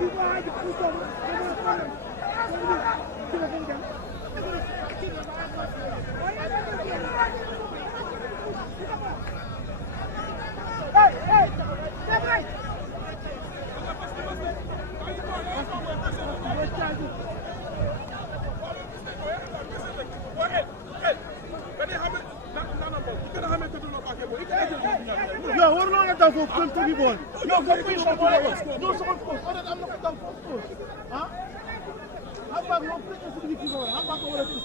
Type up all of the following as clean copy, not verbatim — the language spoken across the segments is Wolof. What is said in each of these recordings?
Yo, we're not going to go to the ball. Yo, go push the ball. No, someone push. I'm not going to push. Huh? I'm not going to push the ball. I'm not going to push.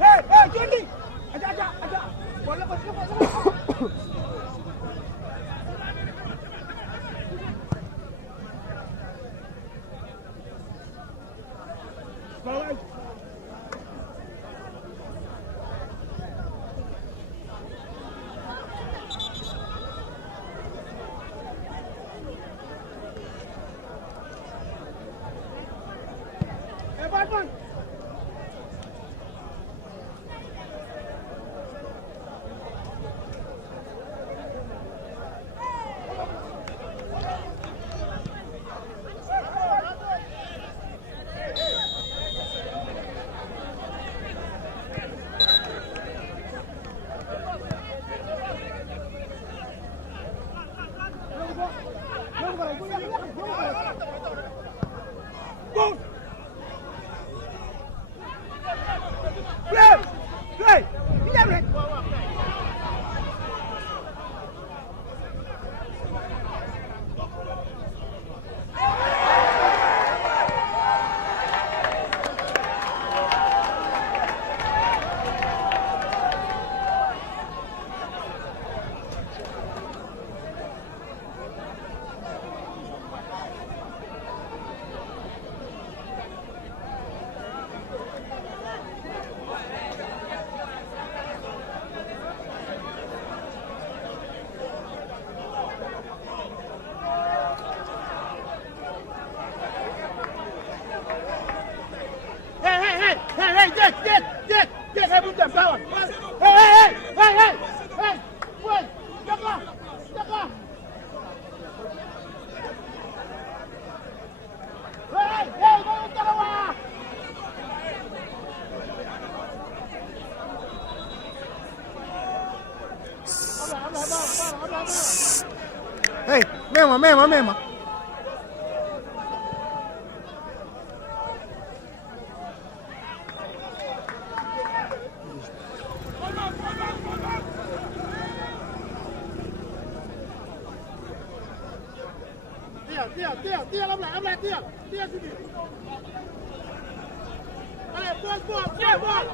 Hey, Johnny! Aja. Bola. Get every time power. Hey, wait, step up. Hey, Hey, mema. Tía, habla, tía sini. Allez, ball.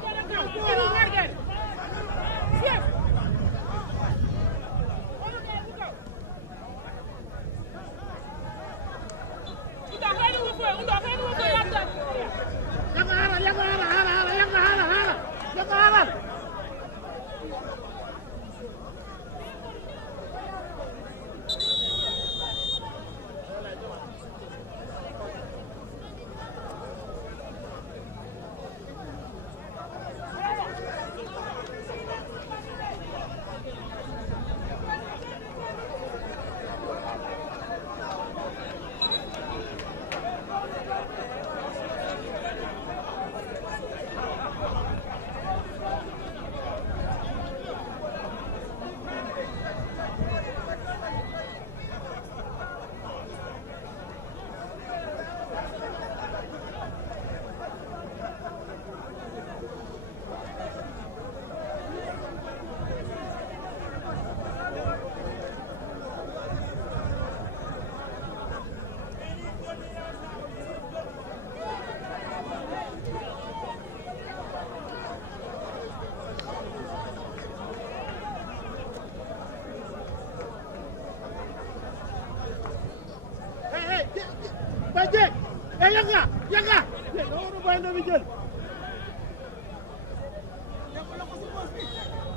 Yaga. Don't buy no vigil.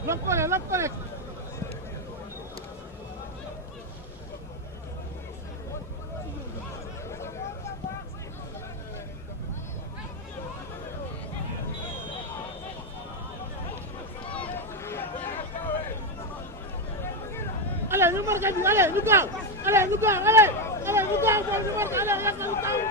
Look correct. Allez, nous marquons, allez, nous gagnons, allez, nous gagnons, allez, nous gagnons, nous marquons, allez, nous gagnons,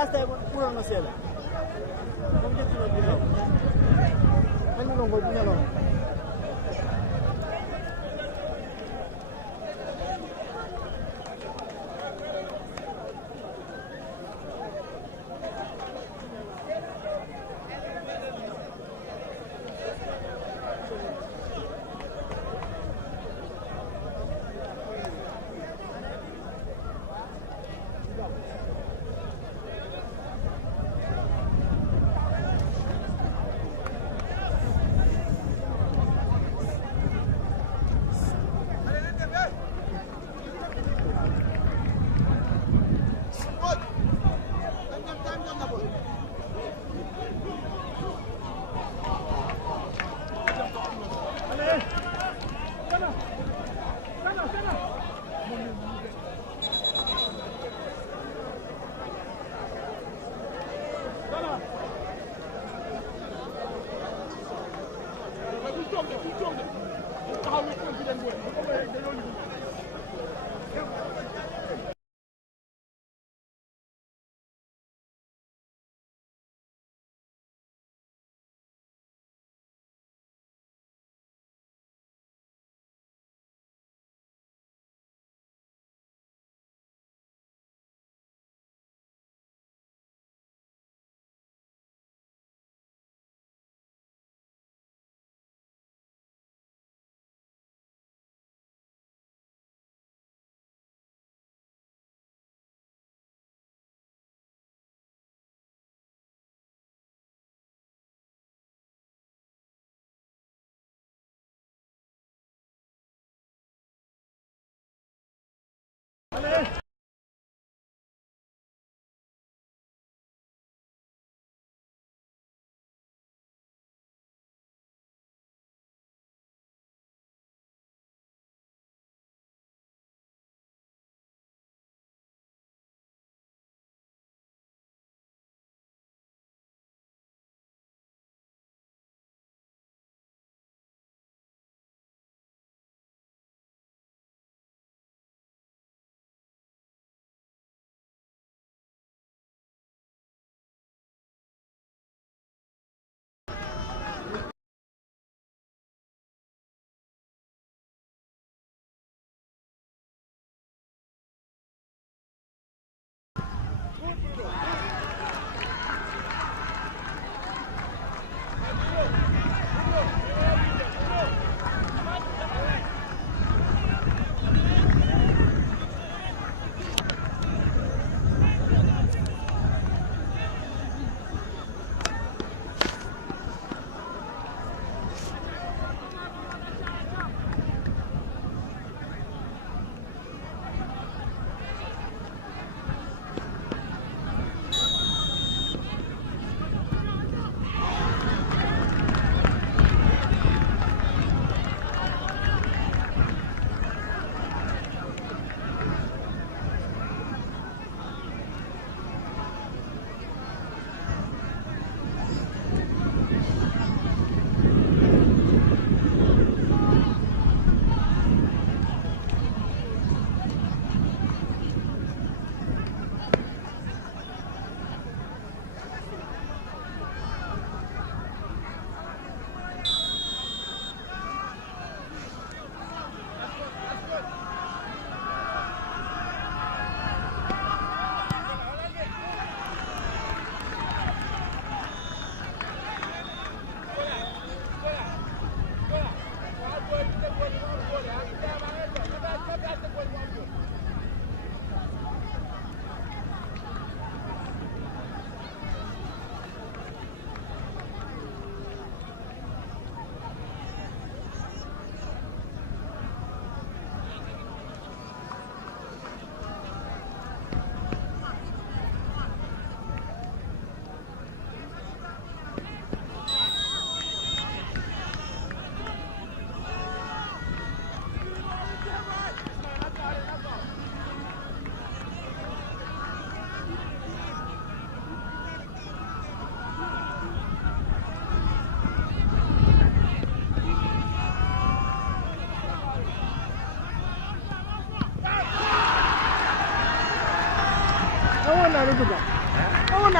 Last time, we're on the sale.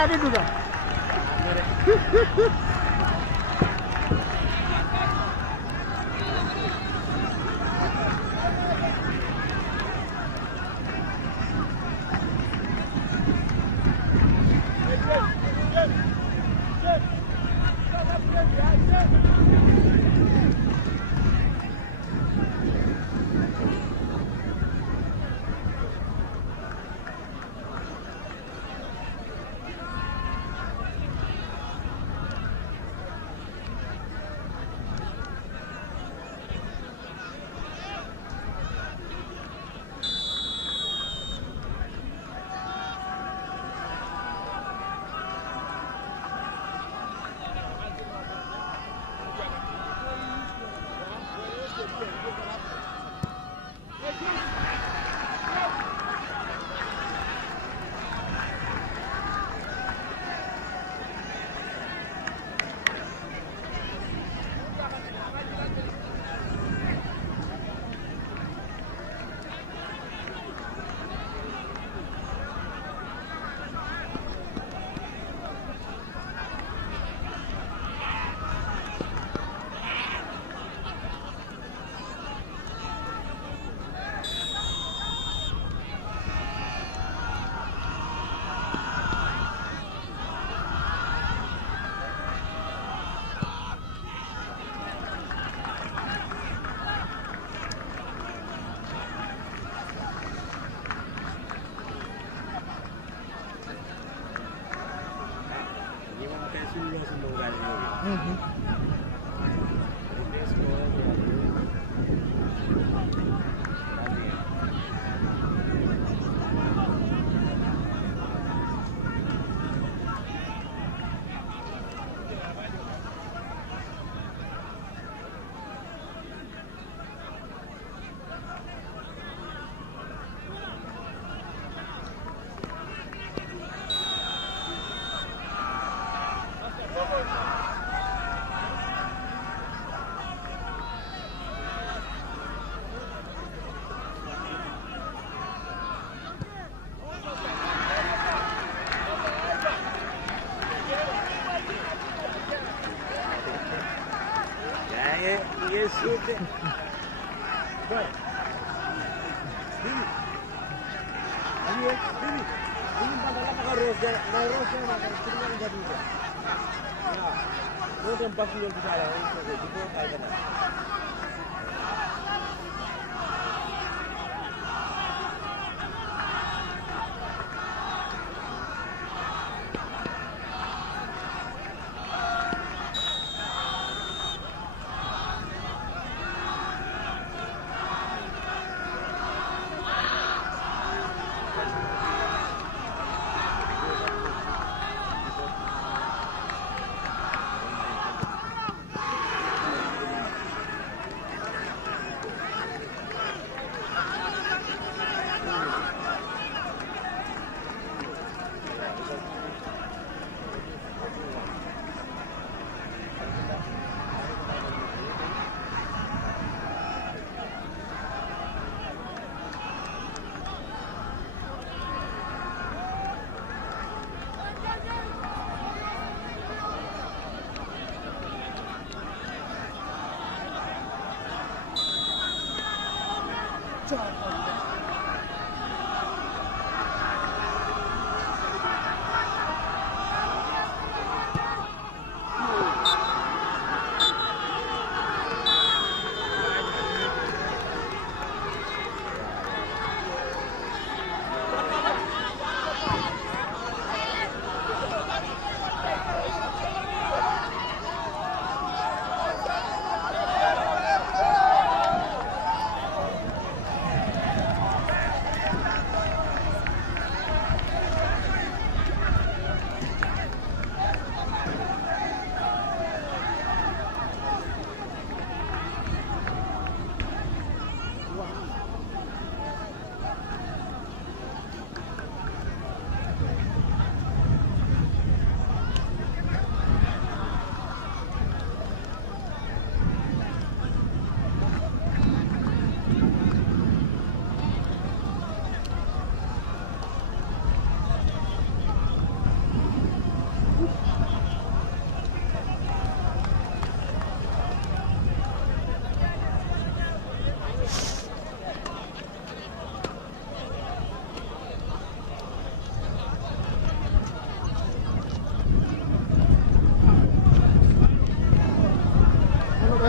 Nabi duga.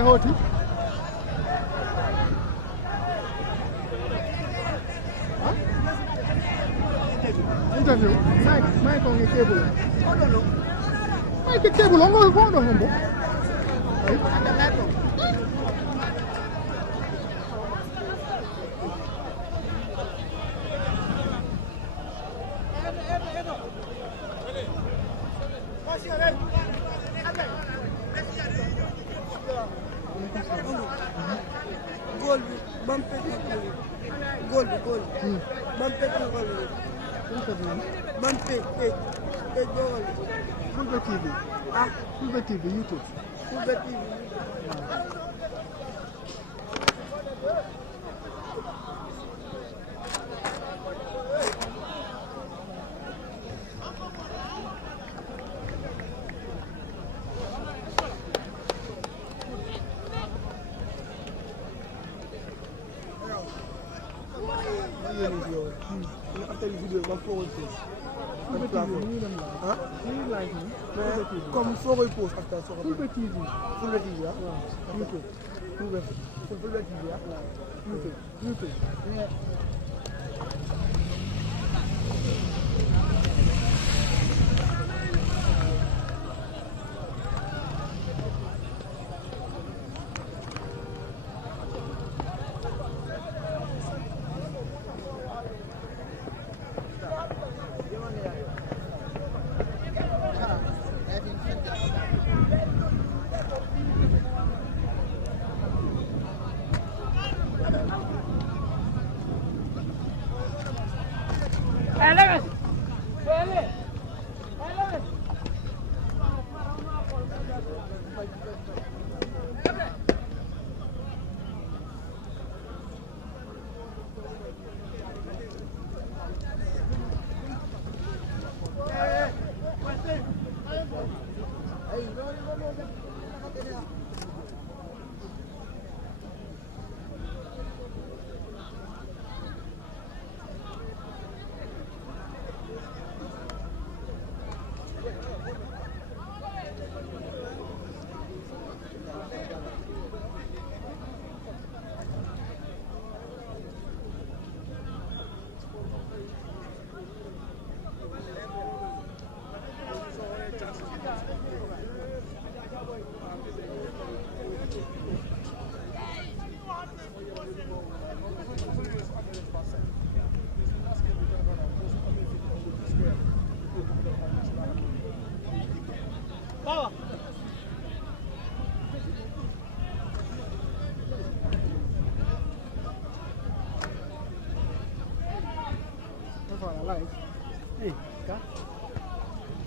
Say hoti. Interview. Mike on the cable. I don't know. Mike the cable on the phone of him. Gold, bumper gold, gold. Bumper gold. Bumper, gold. Fulbe TV. Ah, Fulbe TV, YouTube. Fulbe TV. After the video, ma forward post. Comme forward post after so. Fulbe TV. Fulbe TV, yeah. YouTube. Fulbe TV, yeah. YouTube. Yeah.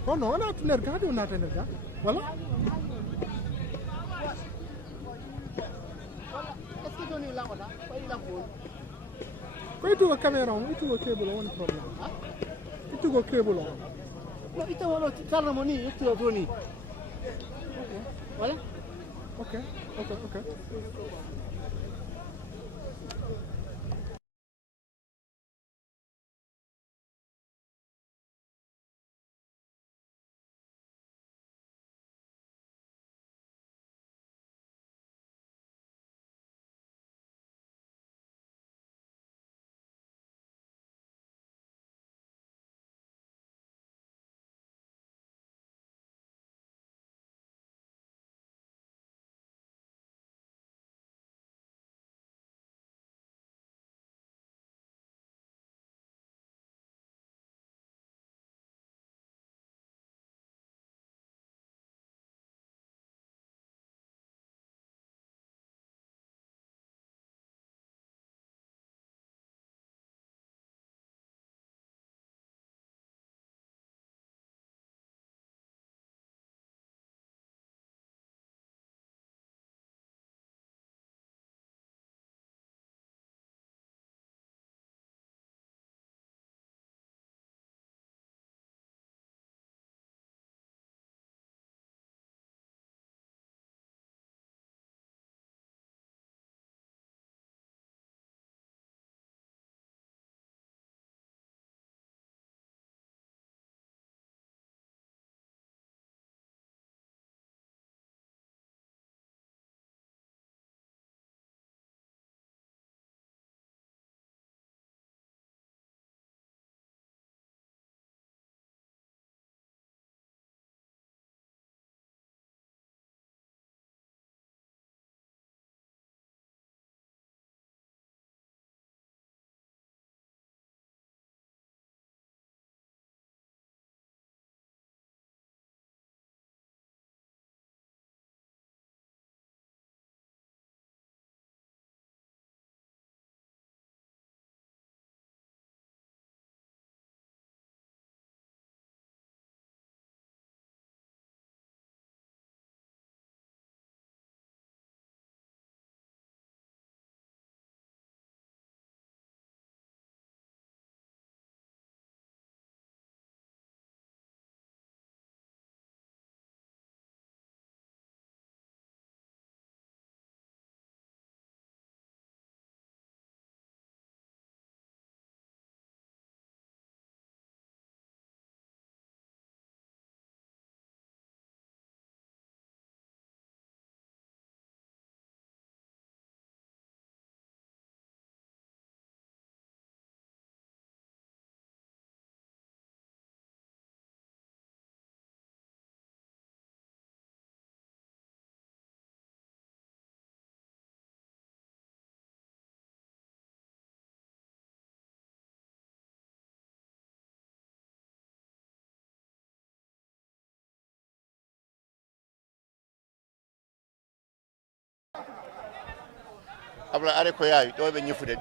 Oh no, not energa, do not energa. Voilà. Itu a camera on, itu a cable on problem. Itu a cable on. No, itu wala karena moni, itu a phone. Okay. Wala? Okay.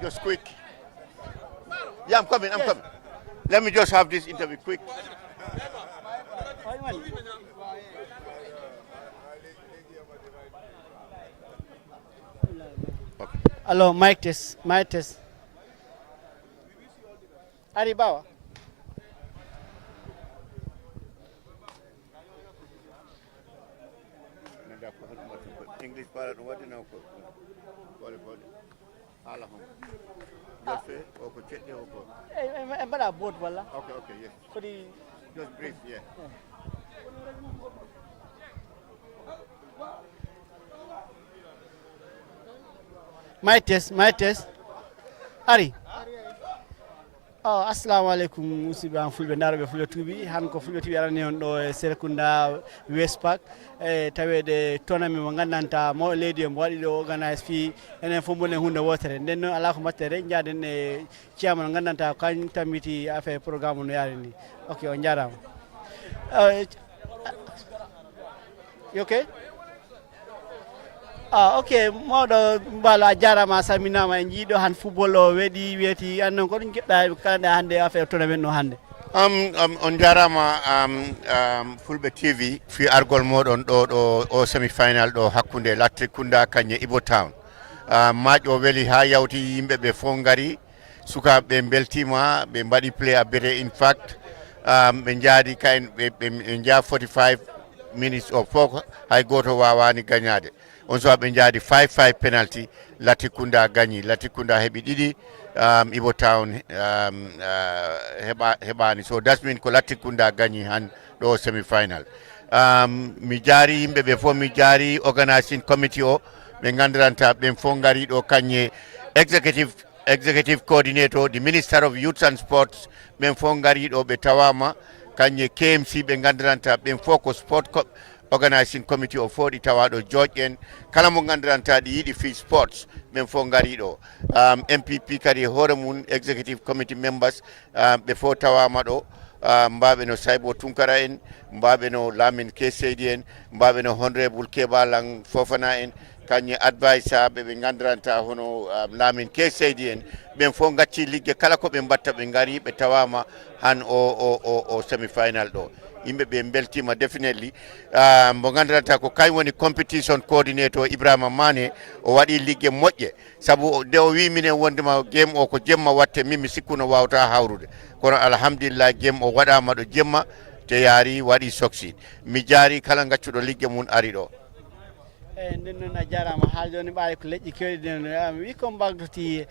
Just quick. Yeah, I'm coming. Let me just have this interview quick. Okay. Hello, mic test. Aribawa. English para what you know. Okay, yes. For the Just brief, yeah. my test. Ari. Oh, assalamu alaikum musidɓe an fulɓe daroɓe Fulbe TV han ko Fulbe TV arani on ɗo e Serekunda West Park e tawede tournament mo gandanta mo leydi mo waɗi ɗo organise fi enen fof bonen hunde wotere nden noon ala ko mbattere jaaden e ciyama no gandanta kañ tammiti affaire programme no yaari ni ok on jarama ok ok mawɗo mbalo a jarama salminama en jiiɗo han football o weeɗi weeti annon ko ɗum jiɗɗa kalande hannde affaire tournament no hannde on jarama Fulbe TV fi argol moɗon ɗo o semi final ɗo hakkude Latrikunda kañe Ibo Town maƴo weeli ha yawti yimɓe ɓe fof ngari sukaɓe beltima ɓe mbaɗi play a bete in fact ɓe jaadi kayen ɓe jaa 45 minutes o fof hay goto wawani gagnade on so ɓe jaadi 5-5 penalty Latrikunda gagni Latrikunda heɓi ɗiɗi Ibo Town heɓani so that mean ko Latrikunda gagni han ɗo semi final mi jaari yimɓe ɓe fof mi jaari organising committee o ɓe gandiranta ɓen fof ngari ɗo kañe executive coordinator the minister of youth and sports ɓen fof ngari ɗo ɓe tawama kañe KMC ɓe gandiranta ɓen fof ko sport organising committee o fof ɗi tawaɗo joƴƴen kala mo gandiranta ɗi yiɗi fi sports ɓen fof ngari ɗo MPP kadi hoore mum executive committee members ɓe fof tawama ɗo mbaɓe no Saybo Tunkara en mbaɓe no Lamin K Seydi en mbaɓe no honorable Kebalang Fofana en kañe advice ɓe gandiranta hono Lamin K Seydi en ɓen fof gacci ligge kala ko ɓe mbatta ɓe ngari ɓe tawama han o semi final ɗo yimɓe ɓe beltima definitely mo gandiranta ko kañ woni competition coordinator Ibrahima Mane o waɗi ligge moƴƴe saabu nde o wi minen wondema game o ko jemma watte min mi sikkuno wawata hawrude kono alhamdulillah game o waɗama ɗo jemma te yaari waɗi succide mi jaari kala gaccuɗo ligge mum ari ɗo nden noon a jarama ha joni ɓawi ko leƴƴi kewɗi ɗen we come back to the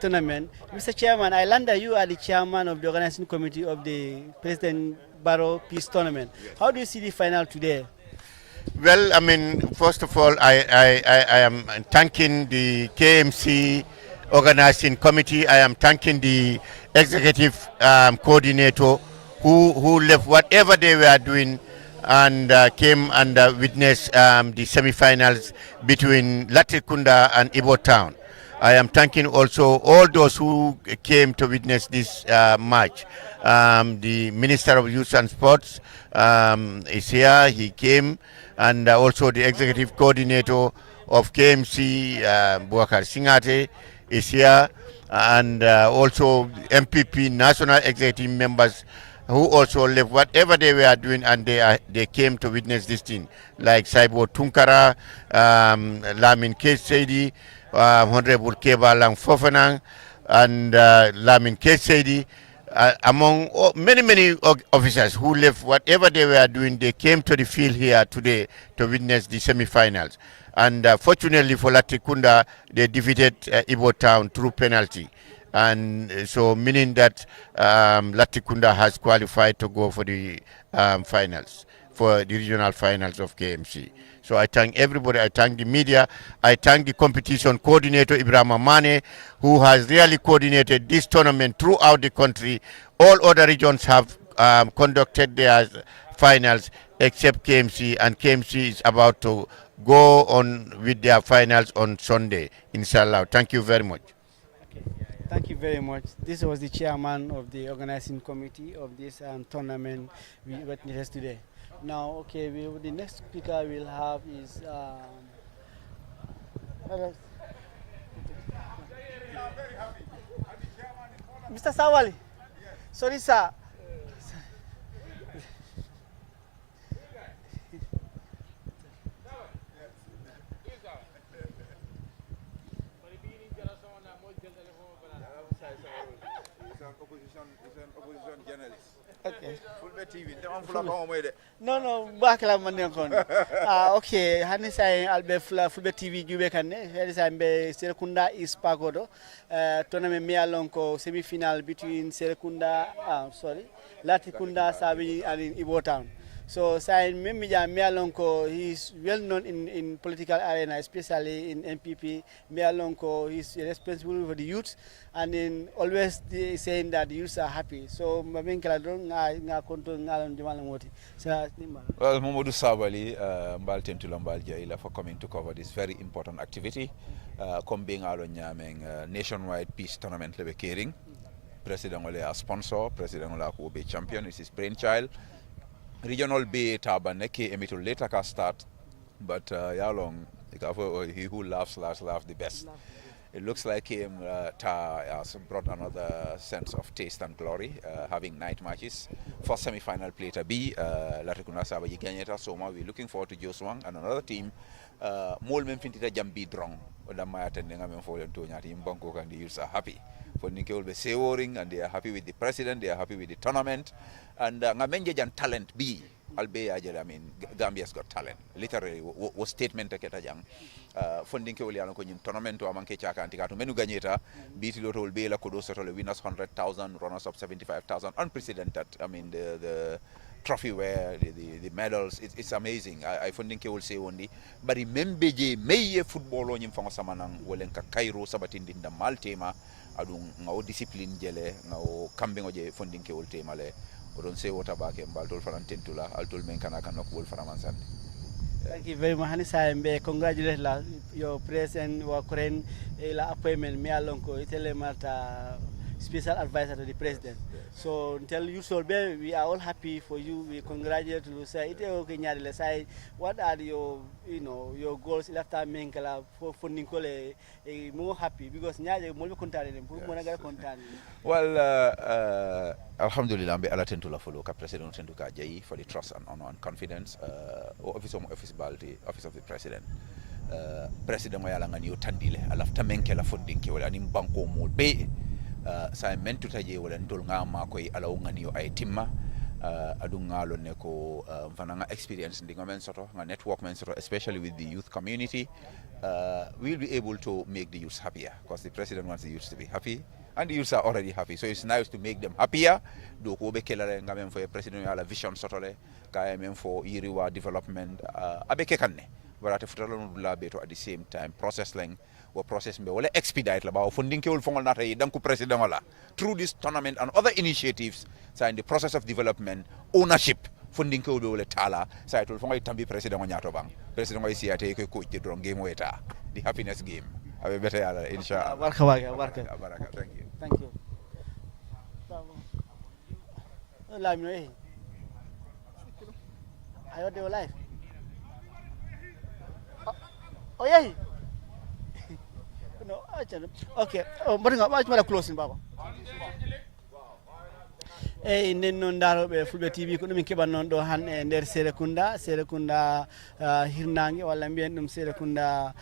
tournament. Mr. Chairman, I learned that you are the chairman of the organizing committee of the President Barrow Peace Tournament. How do you see the final today? Well, I mean, first of all, I am thanking the KMC organizing committee. I am thanking the executive coordinator who left whatever they were doing and came and witnessed the semi-finals between Latrikunda and Ibo Town. I am thanking also all those who came to witness this match. The Minister of Youth and Sports is here, he came, and also the Executive Coordinator of KMC, Bouakar Singate, is here, and also MPP National Executive members who also left whatever they were doing and they came to witness this thing, like Saybo Tunkara, Lamin K. Seydi, Honorable Kebalang Fofana, and Lamin K. Seydi, among many officers who left whatever they were doing, they came to the field here today to witness the semi-finals. And fortunately for Latrikunda, they defeated Ibo Town through penalty. And so meaning that Latrikunda has qualified to go for the finals, for the regional finals of KMC. So I thank everybody, I thank the media, I thank the competition coordinator Ibrahima Mane, who has really coordinated this tournament throughout the country. All other regions have conducted their finals except KMC, and KMC is about to go on with their finals on Sunday, inshallah. Thank you very much. Thank you very much. This was the chairman of the organizing committee of this tournament we witnessed today. Now, okay, the next speaker we'll have is Mr. Sawali, sorry sir. Opposition journalist. Okay. Fulbe TV. No, bakala man kon. Okay, hani say albe Fulbe TV jube kanne. Hani say be Serekunda is Pagodo. Tournament me along ko semi-final between Latikunda Sabi and Ibo Town. So say me along ko he's well known in political arena, especially in MPP. Me along ko he's responsible for the youth and in always saying that the youths are happy. So mamin kala don nga konto ngalon jumal ngoti. Well, Momodu Sabali, Mbal Tentula Mbal Jaila for coming to cover this very important activity. Being a nationwide peace tournament lebe caring. President Ole a sponsor, President Ole will be champion, it's his brainchild. Regional B Tabaneke emitul later can start, but Yalong, he who laughs last laughs the best. It looks like him has brought another sense of taste and glory, having night matches. First semi-final play to B, Latikunda Saba Yiganyeta Soma. We're looking forward to Joswang and another team. Mol Memfintita Jambi Drong. Odama attending a Mempholian to Nyati in Bangkok, and the youths are happy. For Nike will be savoring, and they are happy with the president, they are happy with the tournament. And Ngamenja talent B. I mean, Gambia's got talent. Literally, was statement to Ketajang. Funding Koliano in tournament to Amanke Chaka and Tikato Menu Ganeta, beat Lotto will be a Kudos total winners 100,000, runners up 75,000. Unprecedented. I mean, the trophy where the medals, it's amazing. I funding will say only. But remember, May football on him from Samanang, Walenka Cairo, Sabatin in the Maltema, Adung, no discipline jele, no camping oje funding will temale. Don't say what about him, but for Antentula, Altul Menkana can knock Wolf for Amansan. Thank you very much. Hanisa, congratulate your president, your current appointment, me along ko itele mata special advisor to the president. So tell you so we are all happy for you. We congratulate you. Say it okay nyari say what are your your goals after menkala for funding ko more happy because nyari mo kontane pour mo naga kontane. Well, Alhamdulillah, I'm Alatentula for local President Tenduka Jai for the trust and honor and confidence. Office of the President. President Mayalanga New Tandile, Alafta Menkela funding Kiwala and Banko Mobe. Sa meant to taje wala ndolnga makoi alaunga niyo ay timma adunga lo neko vananga experience ndinga men soto nga network men soto especially with the youth community we'll be able to make the youth happier because the president wants the youth to be happy and the youths are already happy, so it's nice to make them happier. Do ko be kelare nga men for president yala vision soto le ka men for iriwa development abeke kanne barate futalo la beto at the same time process leng process me wala expedite la ba funding ke wol fongol nata yi danku president wala through this tournament and other initiatives so in the process of development ownership funding ke wol tala so it will fongol tambi president ngo nyato bang president ngo siate ko coach de drone game weta the happiness game abe beta yalla inshallah barka thank you live no eh ayo de live oh yeah. No, okay. Oh, but I'm closing, Baba. Nenno ndaroɓe Fulbe TV ko ɗum min keɓannon ɗo han e nder Serekunda hirnangue walla mbiyen ɗum Serekunda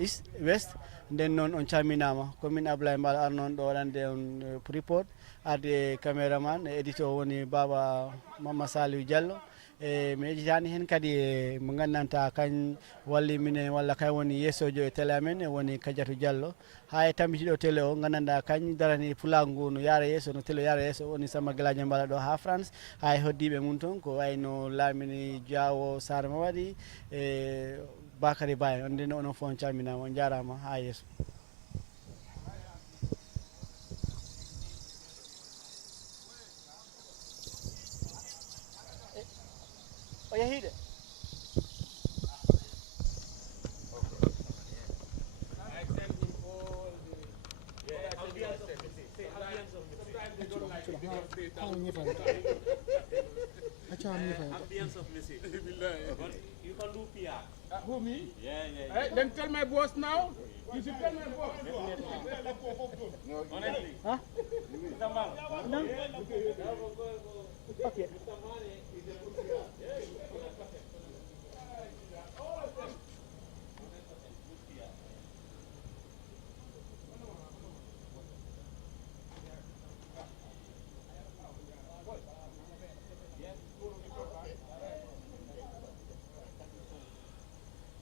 East West nden noon on calminama commune Ablaye Mbal arnon ɗo waɗande on report arde caméraman e éditeur woni Baba Mama Saliou Diallo mi ejitani hen kadi mo gandanta kañ walli minen walla kay woni yeesojo e télé amen woni Kadiatou Diallo ha e tambitiɗo télé o gandanɗa kañ darani pulago ngu no yaara yeeso no télé yaara yeeso woni Samba Gueladio Mbala ɗo ha France ha e hoddiɓe mum toon ko wayno laamini Diawo Sara Mawadi e Bakary Baye on nden onon fof on calminama on jarama ha yeeso o yehiɗe ambience of message. But you can do PR. Who, me? Yeah. Hey, then tell my boss now. You should tell my boss. Honestly. Huh? No? Okay.